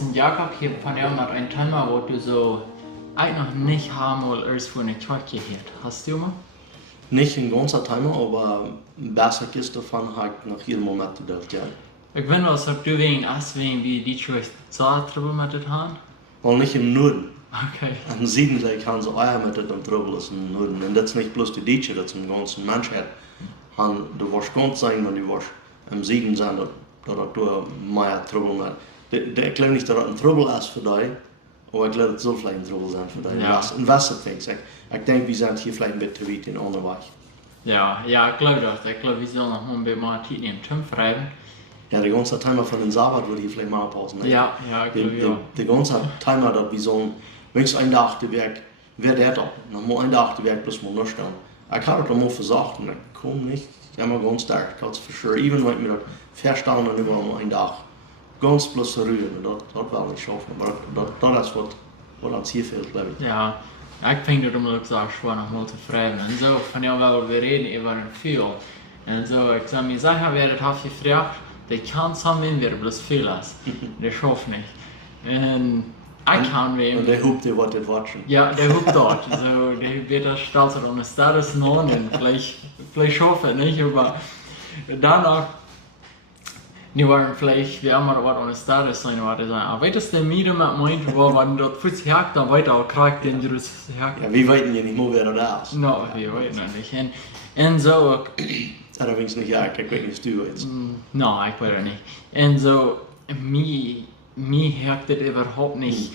in Jakob hier von dir nach ein Thema, wo du so eigentlich nicht haben will, erst für eine Kirche gehört. Hast du mal? Nicht ein ganzer Thema, aber besser ist davon halt nach jedem Moment gedacht, ja. Ich bin was, ob du wegen Aswegen wie die Kirche so Trouble mit das haben? Weil nicht im Norden. Okay. Am Süden haben sie auch mit dem Trouble ist im Norden. Und das ist nicht bloß die Deutsche, das ist im ganzen Menschheit. Und du wirst ganz sein, wenn du wirst im Süden sein, dass du mehr Trouble mit. Ich glaube nicht, dass das ein Trouble ist für dich, aber ich glaube, es soll vielleicht ein Trouble sein für dich. Ja. In Westerfix. Ich denke, wir sind hier vielleicht ein bisschen zu weit in anderen Weg. Ja, ich glaube das. Ich glaube, wir sollen noch mal ein bisschen mehr Zeit in den Tim schreiben. Ja, der ganze Thema von den Sabbat würde ich vielleicht mal anpassen. Ne? Ja, ich glaube ja. Der ganze Thema, dass wir sollen, wenigstens ein Tag die Werk, wer der da, noch mal ein Tag die Werk bloß mal nicht stellen. Ich habe das mal versucht und ich komme nicht immer ganz stark, ganz für sure. Even wenn ich mir das verstanden und immer mal einen Tag ganz bloß rühren, das will ich schaffen. Aber das ist was uns hier fehlt, glaube ich. Ja, ich finde das immer so schwer noch mal zu fragen. Und so, von ja, weil wir reden über viel. Und so, ich sage mir, Sachen werden auf gefragt, die kann zusammen, wer bloß viel ist. Das schafft nicht. Und ich kann wem. Und der hupt, der wird das watchen. Ja, der hupt dort. So, der wird das stolz und das Status noch und vielleicht schaffe ich nicht, aber danach. Die waren vielleicht, wie immer, was an der Status sein, was ich sage. Aber weitest du mir mit meint, wo man dort fürs Herk dann weiter auch kriegt, den du das Herk. Ja, wir weten ja nicht mehr, wer das ist. No, wir weten noch nicht. Und so. Allerdings nicht, ja, ich weiß nicht, du jetzt. No, ich weiß nicht. Und so, mir hört das überhaupt nicht.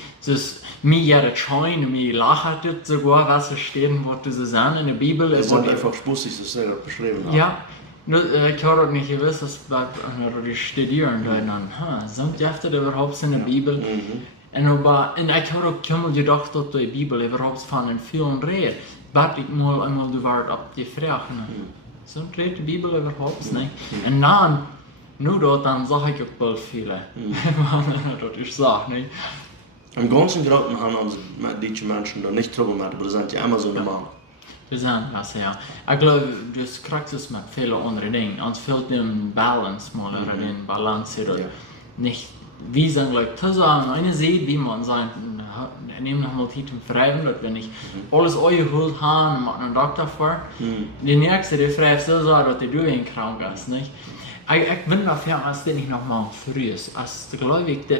Mir ja das schein, mir lacht das sogar, was es steht, was du so sagen in der Bibel. Es ist einfach spussig, dass er das beschrieben hat. Ja. Ich habe auch nicht gewusst, dass die studieren dann, sind das überhaupt in der Bibel? Und ich habe auch gedacht, dass die Bibel überhaupt von den vielen redet. Aber ich mal einmal du warst ab die Frage, sind die Bibel überhaupt nicht? Und dann, nur dort, dann sage ich auch bald viele. Das ist so, nicht? Im ganzen Großen haben unsere deutsche Menschen noch nicht Trouble mit, aber das sind ja immer so normal. Wir sind das, ja. Ich glaube, das kriegst es mit vielen anderen Dingen. Uns fehlt den Balance mal, oder den Balance, oder nicht. Wir sind, glaube ich, zusammen eine Seite, wie man sagt, nehmen noch mal Zeit zum Schreiben, dass wir nicht alles eingeholt haben, machen einen Doktor vor. Die nächste, die schreibt so, dass du krank bist, nicht? Ich bin dafür, dass das nicht noch mal früh ist. Als glaube ich, dass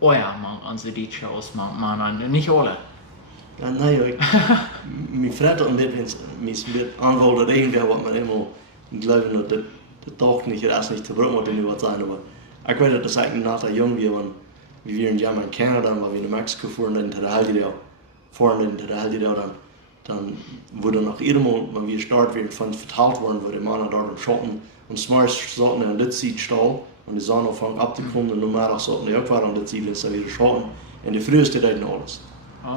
euer Mann unsere Deutsche ausmachen, nicht alle. Ja, nee, mijn vriend en dit is met aanvallen irgendwer wat man immer glauben, dass das doch nicht erst nicht zu brauchen, was nu wat sein, aber ich weiß, dass eigentlich nach der jung wir waren, wie wir in Japan, Kanada, weil wir in Mexiko fuhren, dann hinter der Halde dann wurde nach jedem Mal, wenn wir starten, wir von verteilt worden, wurde man dort im Schatten und smars sollten in das Seed stall und die Sonne fängt abzukommen und normal sollten die auch waren und das Seed ist wieder Schatten und die früheste Zeit alles.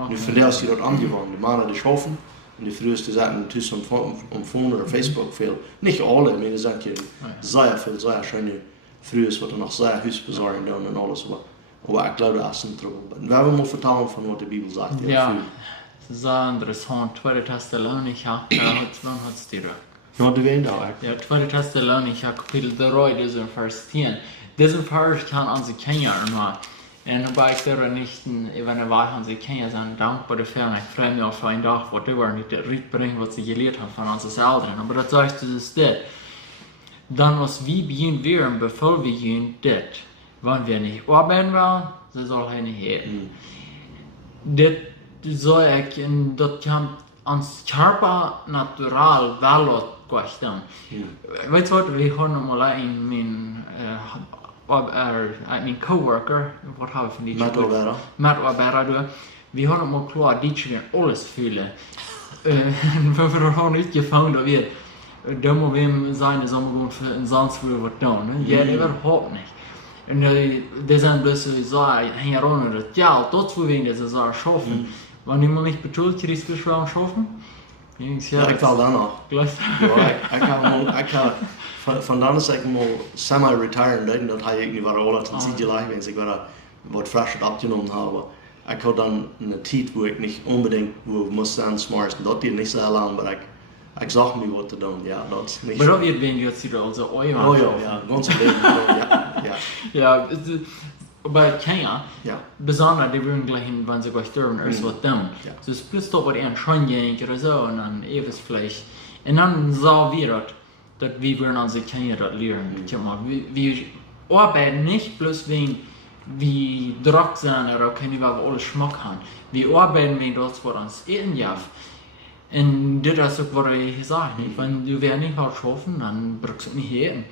Nu verdeelt je dat aangevangen. De mannen die schaffen en die früheste zaten tussen Phone oder Facebook veel. Nicht alle, maar er zijn sehr viel, sehr schöne frühes, wat er noch sehr Hüsbesorgen doen en alles. Aber ich glaube, das ist ein Trouble. Wir haben mal vertrauen von was die Bibel sagt. Ja, das ist sehr interessant. 2. Thessalonicher, wann hat es dir? Ja, du weißt auch. Ja, 2. Thessalonicher, Kapitel 3, das ist Vers 10. Diesen Vers kann unsere Kinder immer. Und weil ich da nicht in einer Wahl haben, sie können ja sein dankbar dafür. Ich freue mich auch für einen Tag, wo die nicht das Ried bringen, was sie gelehrt haben von unseren Eltern. Aber das heißt, das ist das. Dann, was wir beginnen werden, bevor wir gehen, das. Wenn wir nicht arbeiten wollen, so soll er nicht haben. Das soll ich, das kann uns Körper natural valot question. Weißt du, wir haben mal einen min coworker, wat hebben we van die Met Wabera. Vi har nog klarat dit vi alles fyller. Varför har ni inte gefunden att vi de och vem seine Sommergrund för en sansfull vart då? Ja, det var hopp nicht. Und det sen plötsligt så hänger runt det. Ja, dort får vi det så schaffen. Wenn niemand nicht betont, die ist schon schaffen. Ja, ich will dann auch. Ich kann von dann ist ich mal semi-retired, das habe ich irgendwie war alle dann sieht gleich, wenn ich was frisch abgenommen habe. Ich habe dann eine Zeit, wo ich nicht unbedingt muss sein smarten, das geht nicht sehr lang, aber ich sage mir, was zu tun, ja, das ist nicht. Aber da wird wenn jetzt wieder also ja, ganz Leben, ja. Ja, bei Kenia, Ja. besonders die würden gleich, wenn sie gleich dürfen, erst was tun. Ja. So es plus dort bei einen schon gehen oder so, und dann ewig vielleicht. Und dann sah wir dass wir würden an sich Kenia das lernen. Guck mal, wir arbeiten nicht bloß wegen wie Druck sein oder keine, weil wir alles Schmack haben. Wir arbeiten mit das, was uns eten darf. Und das ist auch, was ich sage. Wenn du nicht halt schaffen, dann brauchst du nicht eten.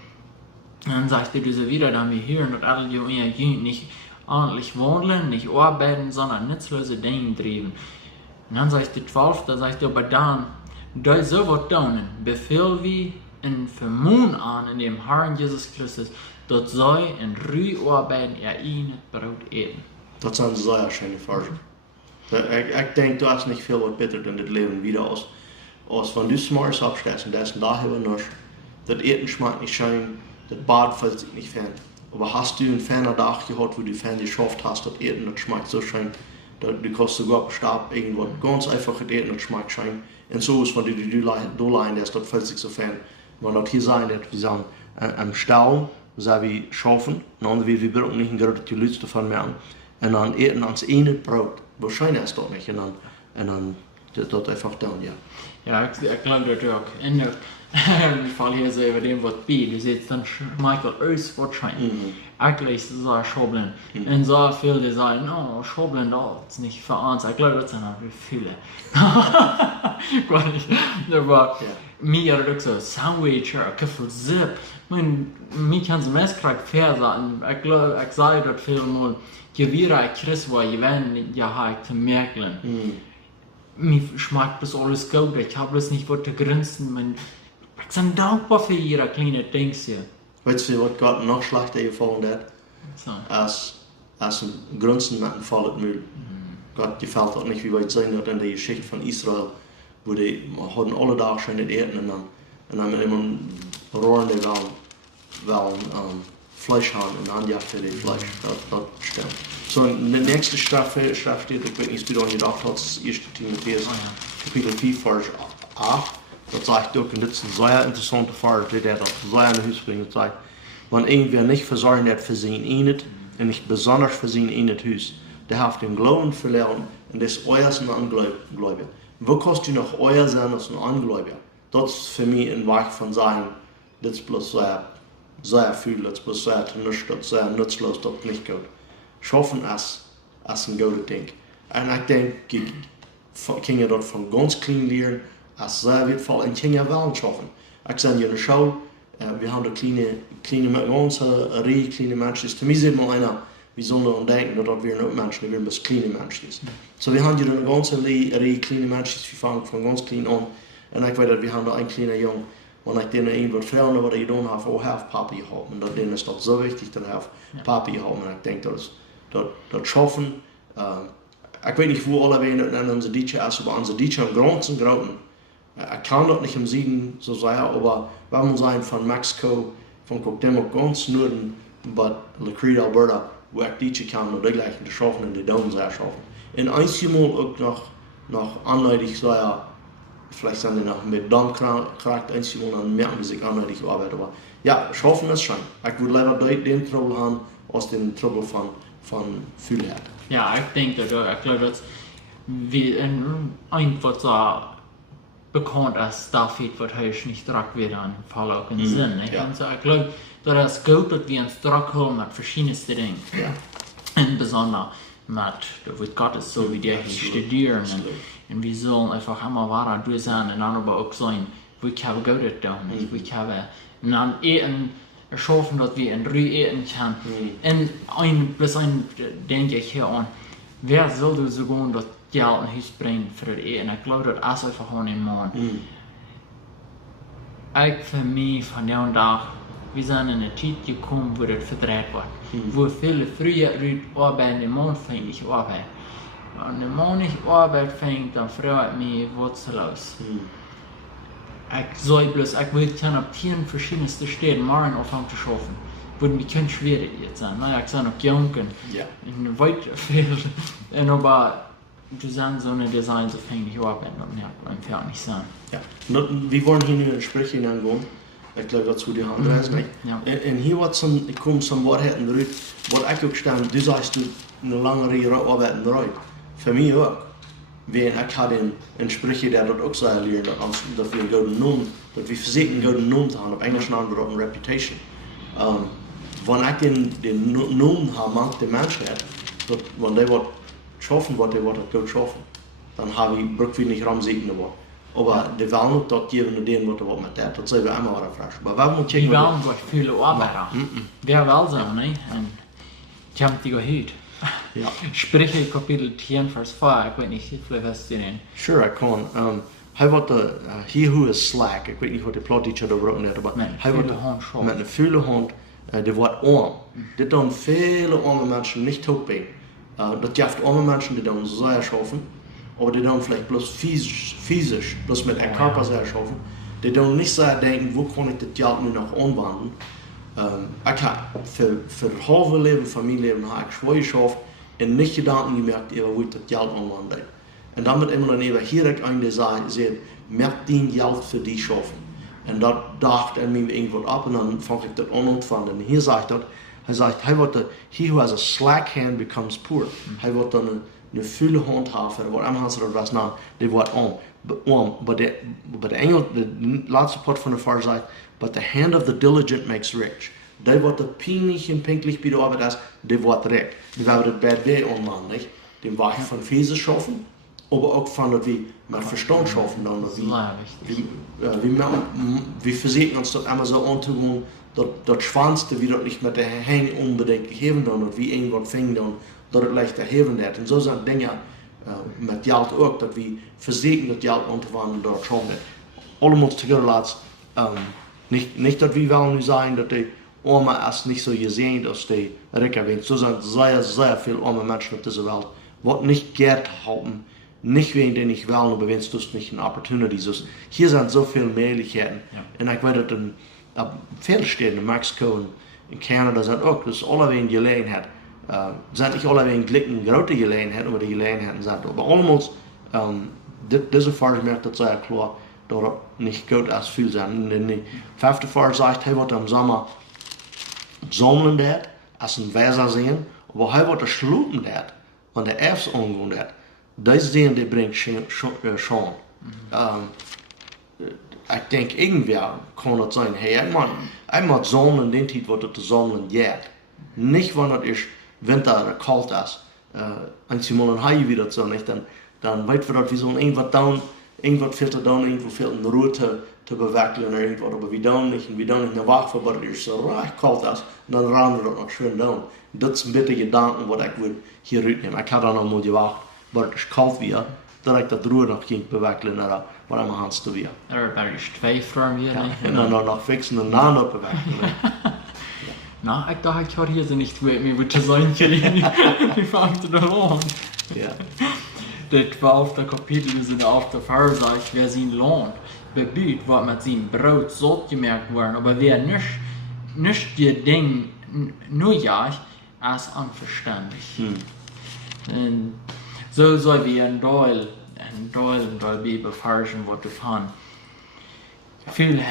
Dann sagte du so wieder, dann wir hören, dass alle die Jugend nicht ordentlich wohnen, nicht arbeiten, sondern nutzlose Dinge treiben. Und dann sagt die 12, da sagt er, aber dann, da so was tun, befehl wir in Vermuten an, in dem Herrn Jesus Christus, dort sei in Ruhe arbeiten, ihnen Brot eten. Das sind sehr schöne Verse. Ich denke, du hast nicht viel was besser denn das Leben wieder aus wenn du morgens abstehst und das und da haben noch, das Eten schmeckt nicht schön, das Bad fällt sich nicht fern. Aber hast du einen fernen Tag gehabt, wo du fern geschafft hast, das Eten, das schmeckt so schön, du kannst sogar Stab irgendwo ganz einfach das Eten, das schmeckt schön. Und so ist, wenn du da leiden, das fällt sich so fern. Wenn das hier sein, dass wir sagen, am Stall, so wie schaffen, und wir brauchen nicht gerade die Leute davon merken. Und dann eten ans eine Brot. Wahrscheinlich ist das nicht. Und dann das einfach dann, ja. Ja, ich glaube das auch. In dem Fall hier so über dem, was B, du siehst dann Michael aus wahrscheinlich. Eigentlich so ein Schobeln. Und so viele sagen, no, Schobeln, das ist nicht für uns. Ich glaube, das sind auch viele. Gar nicht. Aber mir hat auch so Sandwich oder Kiffel Zip. Mir kann es meist gerade fair sein. Ich glaube, ich sage das viel mal. Gewirr ich Chris war, ich werde ja halt zu merken. Mir schmeckt das alles gut. Ich habe das nicht was zu grinsen. Ich bin dankbar für jede kleine Dings hier. Weißt du, was Gott noch schlechter gefallen hat? So. Als ein Grunzen mit einem fallen Müll. Gott gefällt auch nicht, wie weit sein wird in der Geschichte von Israel, wo die hatten alle Tage schon nicht eten und dann mit einem Rohren, die Fleisch haben und dann jagt die Fleisch. Das stimmt. So, in der nächsten Strafe steht, ich bin nicht wieder gedacht, das ist 1. Timotheus, Kapitel 4, Vers 8. Das sagt auch, und das ist ein sehr interessanter Vers, der das sehr in den Haus bringt, sagt, wenn irgendwer nicht versorgen hat für sein Einet, und nicht besonders für sein Einet Haus, der hat den Glauben verloren, und das ist euer ein Ungläubiger. Wo kannst du noch euer sein als ein Ungläubiger? Das ist für mich ein Weg von sagen, das ist bloß sehr viel, das ist bloß sehr nichts, das ist sehr nutzlos, das ist nicht gut. Schaffen es ein gutes Ding. Und ich denke, Kinder dort von ganz klein lernen, als sehr wertvoll und Kinder wollen schaffen. Ich sehe in der Schule, wir haben kleine mit uns, eine Reihe kleine Menschen. Für mich sieht man einer, wir sollen daran denken, dass wir nicht Menschen, wir sind kleine Menschen. So wir haben hier eine ganze Reihe kleine Menschen, wir fangen von ganz klein an. Und ich weiß, dass wir haben da einen kleinen Jungen, wenn ich denen irgendwas fragen, was ich don't have, have Papi haben. Und denen ist das so wichtig, dass ich Papi haben. Und ich denke, das schaffen. Ich weiß nicht, wo alle wir in unserer Deutsche ist, aber unsere Deutsche im ganzen Großen. Ich kann das nicht im Süden so sagen, aber wenn man sagen von Mexiko, von Coctemoc ganz Norden, aber Lacrete, Alberta, wo ich Deutsche kann, und die gleichen schaffen und die Daumen sehr schaffen. Und einmal auch noch anleitig sagen, vielleicht sind die noch mit Darmkraft einmal, dann merken sie sich anleitig arbeiten. Aber ja, schaffen ist schon. Ich würde lieber den Trouble haben, als den Trouble von Fühlheit. Ja, ich denke, ich glaube, dass wir einfach so bekannt als David, was heißt nicht direkt wieder an Fall auch in Sinn. Und so, ich glaube, dass es gut, dass wir uns direkt holen mit verschiedensten Dingen. Ja. Und besonders mit der Wort Gottes, so wie die hier studieren. Und wir sollen einfach immer weiter durch sein und dann aber auch sein, wo ich habe Gott da, wo ich habe, und dann schaffen, dass wir in Ruhe eten können. Und bis ein denke ich hier an, wer soll du so gehen, das Geld in Haus bringen für das Eten? Ich glaube, das ist einfach an den Mann. Ich für mich von dem Tag, wir sind in eine Zeit gekommen, wo das verdreht wird. Wo viele früher arbeiten, den Mann fängt nicht arbeiten. Wenn der Mann nicht Arbeit fängt, dann freut mich wurzellos. Ich soll bloß, ich will kann ab 10 verschiedenste Städte morgen anfangen zu schaffen. Würde mir kein schwierig jetzt sein. Naja, ich bin noch jung und weit viel. Aber du sagst, so eine Design, so fängt ich arbeiten und ja, beim Pferd nicht sein. Ja. Wir wollen hier nur in Gespräche hineingehen. Ich glaube, dazu die Hand ist nicht. Ja. Und hier wird ich komme zum Wahrheiten zurück, was ich auch stand, du sagst, du eine lange Reihe arbeiten bereit. Für mich auch. Wenn ich hatte einen Sprecher, der dort auch sagen lernen, dass wir einen guten Namen, dass wir versuchen, einen guten Namen zu haben, auf Englisch nennen wir das eine Reputation. Wenn ich den Namen habe, manche der Mensch hat, wenn der was schaffen wird, der wird das gut schaffen. Dann habe ich wirklich nicht ramsiegen geworden. Aber die wollen auch dort geben, den was mit der, das sei wir einmal wieder fragen. Aber wir müssen Die wollen durch viele Arbeiter. Wer will so, ne? Und ich habe die gehört. Ja. Sprüche Kapitel 10, Vers 5, ich weiß nicht, vielleicht hast du den. Sure, ich kann. Hij wordt he who is slack, ik weet niet wat de plotteacher daarop net, maar hij wordt met een vuile hand, die wordt arm. Dit doen vele arme mensen niet ook bij. Dat jaft arme mensen die doen sehr schaffen, aber die doen vielleicht bloß physisch, bloß mit einem Körper sehr schaffen. Die doen nicht sehr denken, wo kann ich das Geld nu noch anwenden. Ich habe für das halbe Leben, Familienleben, habe ich schwer geschafft und nicht Gedanken gemerkt, wo ich das Geld anwende. Und damit immer dann eben hier ein der sagt, merkt den Geld für die schaffen. Und das dacht er mir irgendwo ab und dann fange ich das an und von. Und hier sagt er sagt, he who has a slack hand becomes poor. Er wird dann eine fülle Hand haben, er wird einmal das was nach, der wird arm. Aber der Engel, der letzte Part von der Vers sagt, but the hand of the diligent makes rich. Der wird der peinlich und pinklich bei der Arbeit ist, der wird reich. Die werden das bad way anmachen, nicht? Den Weich von Füßen schaffen, aber auch von das wie mit Verstand schaffen. Dann, wir versuchen uns das einmal so anzugehen, das Schwanzte, wie das nicht mit der Hänge unbedingt heben dann, und wie irgendwas fängt dann, dass es leichter heben wird. Und so sind Dinge mit Geld auch, dass wir versuchen, das Geld anzuwenden, dort schon nicht. Allemal zu lassen, nicht, dass wir wollen sein, dass die Arme erst nicht so gesehen, dass die Reicher werden. So sind sehr, sehr viele arme Menschen auf dieser Welt, die nicht Geld haben, nicht wegen denen ich will, aber wenn du nicht eine Opportunity hast. Hier sind so viele Möglichkeiten. Ja. Und ich weiß, dass in vielen Städten, in Mexiko und in Kanada, sind auch, dass alle wegen Gelegenheit, sind nicht alle wegen Glücken große Gelegenheit, aber die Gelegenheiten sind. Aber allemal, diese Phase merkt das sehr klar, dass das nicht gut als viel sind. Und die 5. Phase sagt, er wird im Sommer sammeln, als ein Wasser sehen, aber er wird schlupen, wenn der Erfs umgehen. Das sehen, die bringt schon. Ich denke, irgendwer kann das sein, hey, einmal sammeln, den Zeit, wo das zu sammeln geht. Nicht, wenn das ist Winter oder kalt ist. Einmal ein Hai wieder so, nicht? Dann weit wir das, wir sollen irgendwas fehlt da, irgendwo fehlt eine Ruhe zu bewegen oder irgendwas, aber wir tun nicht eine Wache, aber es ist so recht kalt ist, und dann rahmen wir das noch schön down. Das sind bitte Gedanken, was ich würde hier rübernehmen. Ich habe da noch mal gewacht, aber es ist kalt wieder, dass ich das Ruhe noch nicht bewegen oder was immer kannst du wieder. Er ist 2 Fragen wieder, ne? Und dann noch fixen und dann noch bewegen. Na, ich dachte, ich hatte hier so nicht mit mir, was sein kann. Ich fand da an. Ja. Das 12. Kapitel, wir sind auf der Vers, sagt, wer sein Lohn bebüht, wird mit seinem Brot satt gemerkt worden, aber wer nicht die Dinge nur ja, als unverständlich. Und so soll wie ein Doyle Bibelversion, was du von viel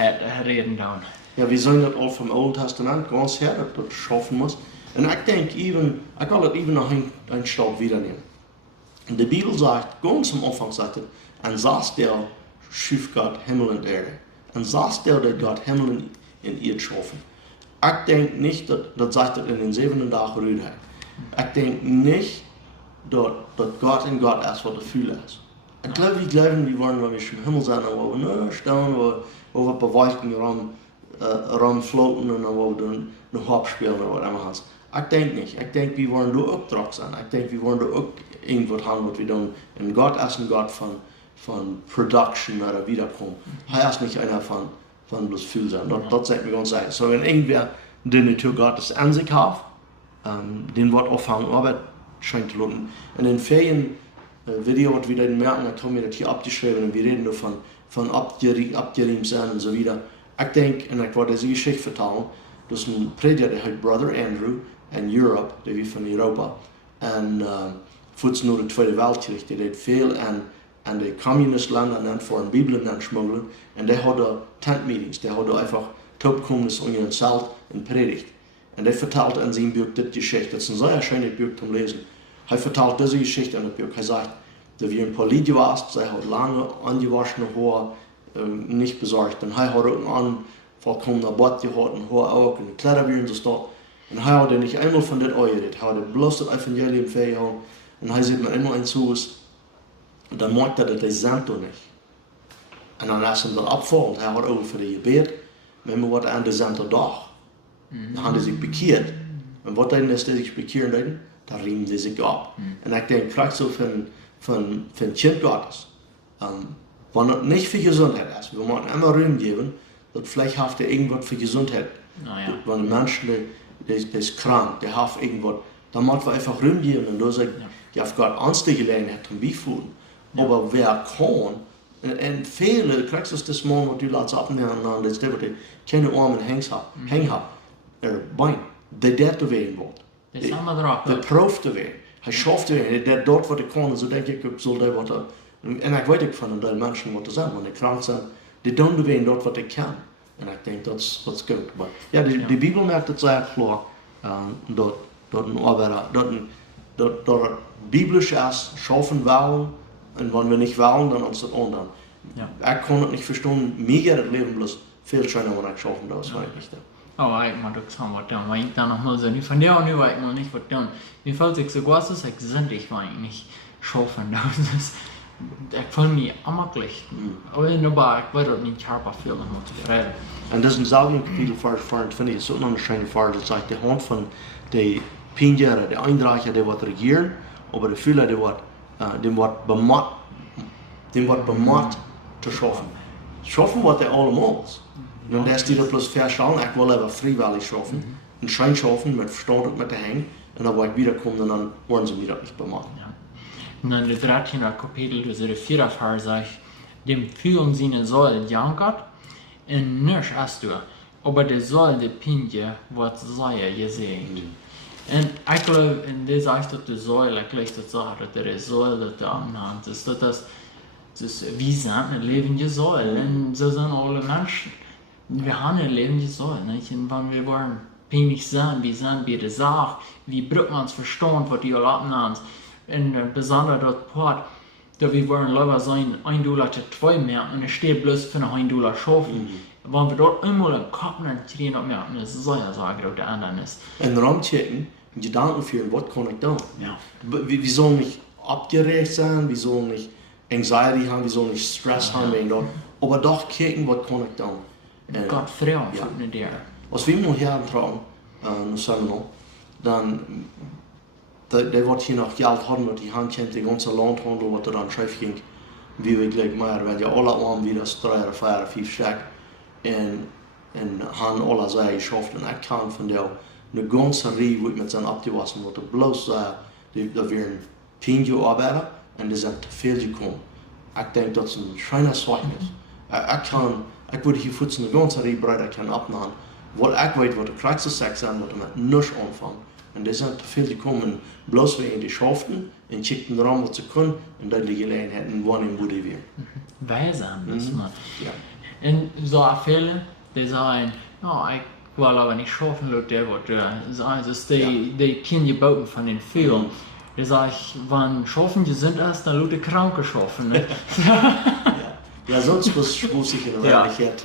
reden dann. Ja, wir sehen das auch vom Alten Testament ganz her, dass das schaffen muss. Und ich denke, ich will das even noch einen Stopp wiedernehmen. Und die Bibel sagt, ganz am Anfang sagt es, und saß der schuf Gott Himmel und Erde. Und saß der Gott Himmel und Erde schaffen. Ich denke nicht, das sagt er in den 7. Tag Rührheit. Ich denke nicht, dass Gott in Gott ist, was der Fühler ist. Ich glaube, wir wollen, wenn wir im Himmel sind, wo wir nur stehen, wo wir bei Wolken rumfloaten und wo wir dann noch Hop spielen oder was immer hast. Ich denke nicht. Ich denke, wir wollen da auch drauf sein. Ich denke, wir wollen da auch irgendwas haben, was wir dann in Gott ist, ein Gott von Production oder Wiederkommen. Er ist nicht einer von bloß viel sein. Das sagt mir ganz ehrlich. So, wenn irgendwer die Natur Gottes an sich hat, den wird auffangen, Arbeit scheint zu lohnen. In den Ferien, Video, was wir dann merken, dann haben wir das hier abgeschrieben und wir reden nur von abgelehnt sein und so wieder. Ich denke, und ich wollte diese Geschichte vertellen, das ist ein Prediger, der heißt Brother Andrew in Europe, der ist von Europa. Und vor der Zweiten Weltkrieg, der hat viel an die Kommunistländer und vor den Bibeln schmuggeln. Und der hat da Tent-Meetings, der hat da einfach Top kommt es in Zelt und predigt. Und er vertelt an seinem Buch diese Geschichte. Das ist ein sehr schönes Buch zum Lesen. Er vertelt diese Geschichte in dem Buch. Er sagt, da wir in Polit warst, sie hat lange angewaschene Haare nicht besorgt. Und er hat auch an vollkommener Bord gehabt, ein Haar auch, und Kleider wie und so dort. Und er hat nicht einmal von das geredet. Er hat bloß das Evangelium vergehauen. Und er sieht mir immer ins Haus. Und dann macht er das Santo nicht. Und dann lässt er das abfallen. Er hat auch für die Gebet. Wenn man was an der Santo doch. Dann haben sie sich bekehrt. Und was dann ist, die sich bekehren, da riemen sie sich ab. Und ich denke, vielleicht so von Kind Gottes. Wenn das nicht für Gesundheit ist, wir müssen immer Ruhm geben, dass vielleicht hat er irgendwas für Gesundheit. Wenn ein Mensch, der ist krank, der hat irgendwas, dann muss man einfach Ruhm geben und sagt, die hat Gott Angst Gelegenheit zum Beifühlen. Aber wer kann, und viele, kriegst du das Mal, was du lässt abnehmen, das ist die keine Arme hängen haben, Bein, der dort werden wird. Der Prof werden. Er schafft werden, der dort, was er kann, so denke ich, soll der was er, und ich weiß von den Menschen, was sagen, wenn die krank sind, die tun werden dort, was er kann. Und ich denke, das ist gut. Aber ja, die Bibel merkt es sehr klar, dort ein Arbeiter, dort biblisch ist, schaffen wollen, und wenn wir nicht wollen, dann uns das anderen. Ja. Ich kann es nicht verstehen, mir das Leben bloß viel schöner, wenn ich schaffen darf, das weiß ich nicht. Aber ich meine, das haben wir dann, weil ich dann nochmal so, von der und über, ich mal nicht was tun. Mir fällt sich so groß, dass ich gesundlich war, ich nicht schaffen darf. Ich fühle mich ammerlich. Aber ich weiß auch nicht, Körper viel noch zu reden. Und das ist ein sauberes Kapitel, Vers 24, ist so eine schöne Vers, das sagt, die Hand von den Pinjäger, der Einreicher, der wird regieren, aber der Fühler, der wird bemacht zu schaffen. Schaffen wird er allemal. Und der steht da bloß feststellen, ich will aber freiwillig schaffen. Und schön schaffen, mit Verstand und mit der Hänge. Und dann, wo ich wiederkomme, und dann wollen sie mich das nicht bemachen. Ja. Und dann der 13. Kapitel, also der 4. Vers, sagt, dem fühlen seine Säule jankert, und nicht hast du, aber der Säule der Pinje wird sehr gesehen. Und ich glaube, in der sagt, dass die Säule, gleich das sagt, dass die Säule da anhand ist, das wie sind eine lebende Säule. Und so sind alle Menschen. Wir haben eine lebende Säule, nicht? Und wenn wir wollen, wenig sein, wie sind wir das Sache, wie braucht man es verstehen, was die erlauben uns. Und besonders dort Port, da wir wollen lieber sein, $1 zu 2 mehr, und es steht bloß für $1 schaffen. Wenn wir dort einmal im Kopf kriegen, dann merken wir, das ist sehr sagen, dass der andere ist. Und Raum checken, Gedanken führen, was kann ich tun? Ja. Wir sollen nicht abgeregt sein, wir sollen nicht Anxiety haben, wir sollen nicht Stress haben, aber doch kicken, was kann ich tun? Gott Frauen von dir. Als wir mal hier trauen, no Seminar, dann, der wird hier noch Geld haben, was die Hand kennt, die ganze Landhandel, was dann schief ging, wie wir gleich mehr, weil ja alle Arme wieder 3 oder 4 oder 5 Stück, und haben alle sehr geschafft, und ich kann von der eine ganze Reihe, wo ich mit seinen abgewaschen wurde, bloß da wären 10 Jahre Arbeiter, und die sind zu viel gekommen. Ich denke, das ist ein schöner Zeugnis. Ich würde hier futzen eine ganze Reihe Breiter abnehmen, weil ich weiß, was die Kreise sagt, was mit nichts anfangen. Und die sind zu viel gekommen, bloß wegen die schafften, und schickten den Raum, was sie können, und dann die Gelegenheiten, wann wo die wir. Weisam, das man. Ja. Und so viele, die sagen, no, ich will aber nicht schaffen, der wird, also die Kinder bauten von den vielen. Die sagen, wenn Schaffen sind erst, dann Leute Kranke schaffen. Ne? Ja, sonst muss ich in der Realität.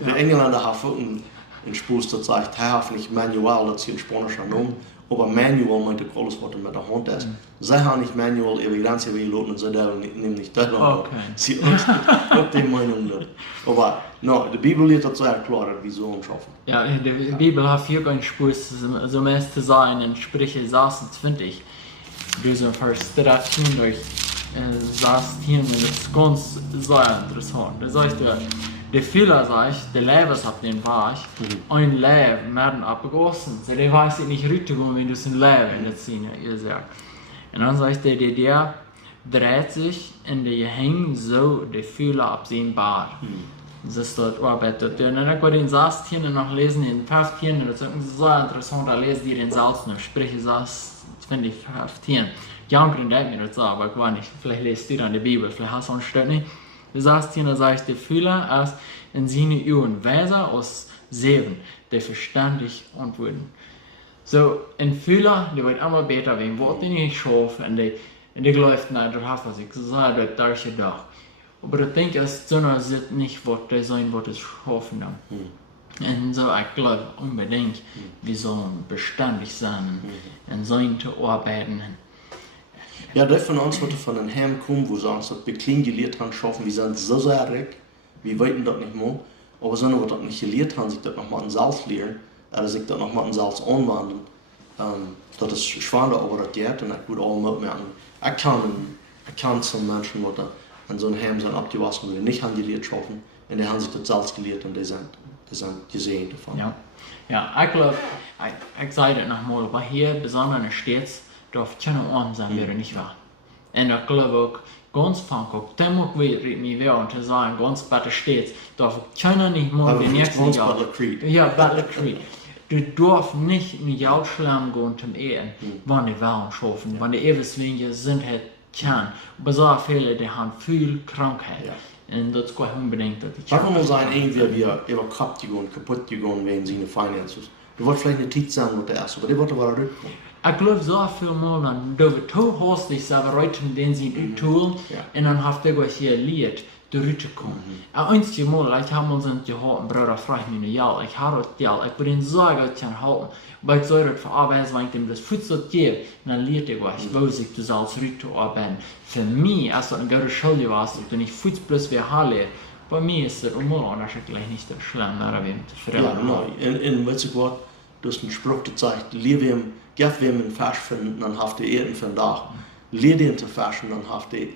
Die Engländer haben einen Spruch, der sagt, er hat nicht manual, das ist ein spanischer Name, aber manual meint alles, was mit der Hand ist. Sie haben nicht manual ihre Grenze wie Leute und sie nehmen nicht das noch. Sie haben die Meinung nicht. Aber no, die Bibel lehrt das sehr klar, wie so schaffen. Ja, die Bibel hat hier keinen Spruch, so mehr zu sein, in Sprüche 26. Diese Vers 13 durch sagt hier, das ist ganz sehr interessant. Das heißt, der Fehler sagt, der Leben ist auf den Weg, ein Leben werden abgegossen. So, der weiß nicht richtig, wenn du es ein Leben in der Szene sagt. Und dann sagt der dreht sich und der hängt so der Fehler absehbar. Das ist dort arbeitet. Und dann kann den Satz hier noch lesen, in 15, das ist sehr interessant, da lesen die den Satz noch, sprich, das finde ich 15. Die anderen denken mir das so, aber gar nicht. Vielleicht lest du dann die Bibel, vielleicht hast du ein Stück nicht. Du sagst hier, die Fühler als in seine Ohren Weser aus 7, die verständig antworten. So, ein Fühler, der wird immer besser, wenn Worte nicht schaffen, und die läuft nicht, das hast was ich gesagt habe, da ist Tag. Aber ich denke, es ist nicht, was die sein, was es schaffen dann. Und so, ich glaube unbedingt, wir sollen beständig sein und sein zu arbeiten. Ja, der von uns wird von einem Heim kommen, wo sie uns das beklein gelehrt haben, schaffen, wir sind so sehr reich, wir wollten das nicht mehr, aber so, wir das nicht gelehrt haben, sich das nochmal in Salz lehren, oder sich das nochmal in Salz anwenden, das ist schwanger, aber das geht, und ich würde auch mitmerken, ich kann zum Menschen, die an so einem Heim sind abgewaschen, die nicht haben gelehrt schaffen, und die haben sich das Salz gelehrt, und die sind gesehen davon. Ja, ich glaube, ich sage das nochmal, aber hier, besonders in den Städten, darf keine arm sein, wäre nicht wahr. Und ich glaube auch, ganz Bangkok, dem auch wieder nicht wäre, und zu sagen, ganz Bad Städte, darf keiner nicht mal die nächsten Jahre. Ja, Butler Creek. Du darfst nicht in die Jautschlamm gehen zum Ehen, wenn die Wahlen schaffen, wenn die ewig weniger sind, kann. Aber so viele, die haben viel Krankheit. Und das ist unbedingt, dass die Warum muss sein, irgendwie wir kaputt gegangen wegen seiner Finanzen? Du wolltest vielleicht eine Zeit sein mit der ersten, aber die wollte aber rückkommen. Ich glaube so viel mal, dann du hast dich selber Leute, den sie tun, und dann hast du hier Lied, die Rüte kommen. Einzige Mal, ich habe uns gehalten, Bruder, frag mich nicht, ja, ich habe das Geld, ich würde ihn so gut halten, aber ich soll das verarbeiten, wenn ich dem das Futter gebe, dann lehrt ich euch, wo sich das als Rüte arbeiten. Für mich, als das eine gute Schule war, wenn ich Futter bloß wie Halle, bei mir ist das immer unterschiedlich nicht so schlimm, aber wir verstehen. Ja, in Mexiko, du hast einen Spruch gezeigt, gib wem ein Fisch finden, dann habt ihr Erden für den Tag. Lehr den zu fischen, dann habt ihr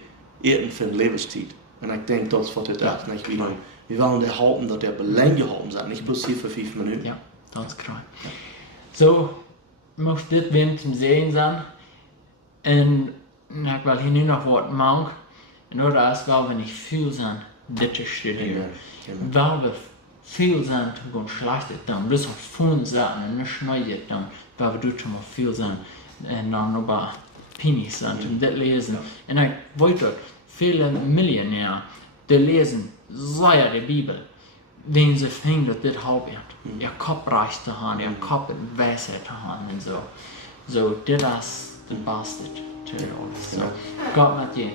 Erden für den Lebenszeit. Und ich denke, das wird jetzt nicht wie man. Wir wollen der halten, dass der Belang gehalten sein, nicht bloß hier für 5 Minuten. Ja, ganz klar. So, muss das wenn zum Sehen sein. Und ich will hier nur noch was machen. Und das war, wenn ich viel sein, das zu studieren. Weil wir viel sein, zu gehen schlecht dann. Das hat von Sachen und nicht schneidet dann. Weil wir dort schon mal viel sein. Und dann aber Penis sind und das lesen. Und ich wollte viele Millionäre, die lesen sehr die Bibel, wenn sie finden, dass das halb ist. Ihr Kopf reich zu haben, ihr Kopf in Weisheit zu haben und so. So, das ist das Beste. So, Gott mit dir.